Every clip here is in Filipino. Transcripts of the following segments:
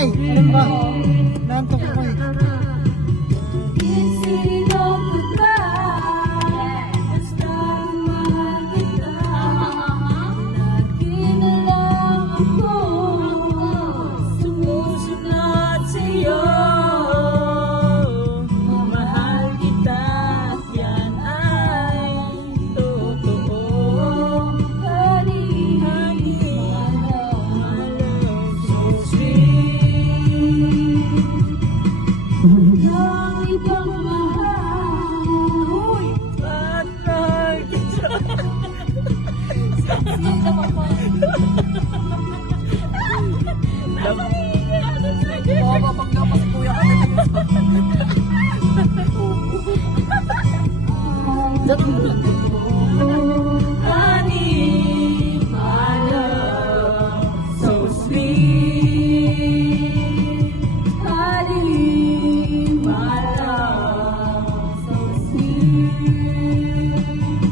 Nay, alam ba? Nantok ko eh.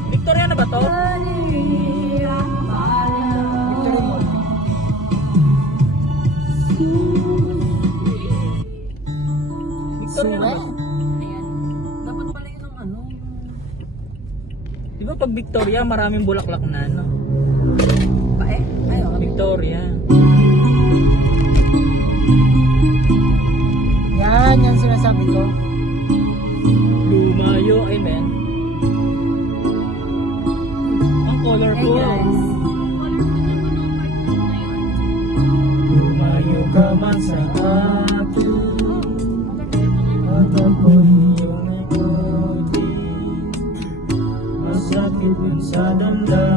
Victoria na ba to? Victoria na ba? Dapat pala yun ang ano. Di ba pag Victoria maraming bulaklak na no? Pae? Ay, okay. Victoria. Yan sinasabi ko. Lumayo, ay men. Ang colorful. Hey guys. Lumayo ka man sa akin at ako'y iyong ikuti. Masakit man sa damdamin.